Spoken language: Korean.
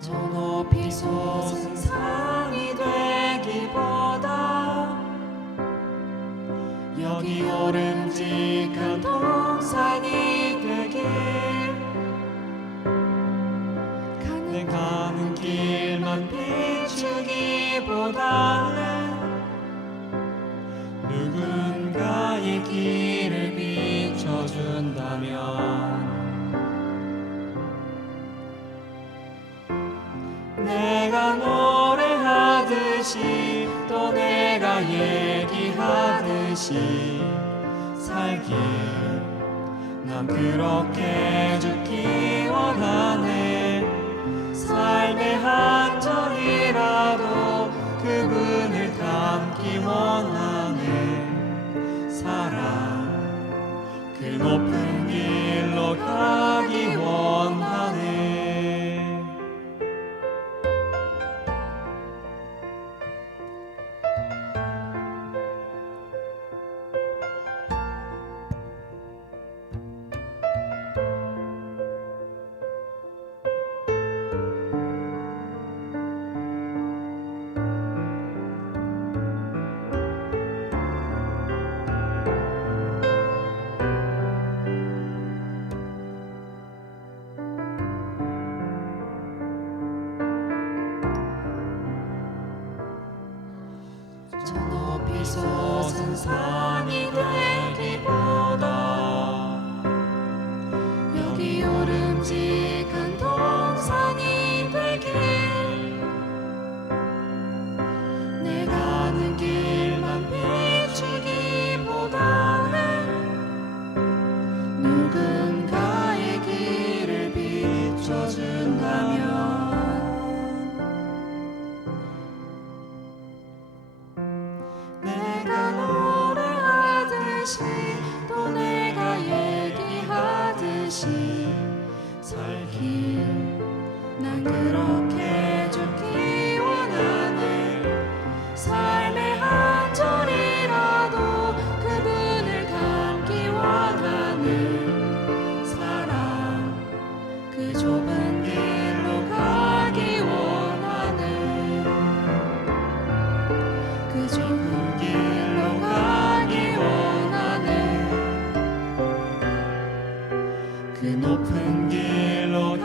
저 높이 솟은 산이 되기보다 여기 오름직한 동산이 되길. 내 가는 길만 비추기보다는 내가 노래하듯이 또 내가 얘기하듯이 살길 난 그렇게 죽기 원하네. 삶의 한 절이라도 그분을 닮기 원하네. 사랑 그 높은 길로 가 솟은 얘기하듯이 살길 난 그렇게 죽기 원하네 높은 길로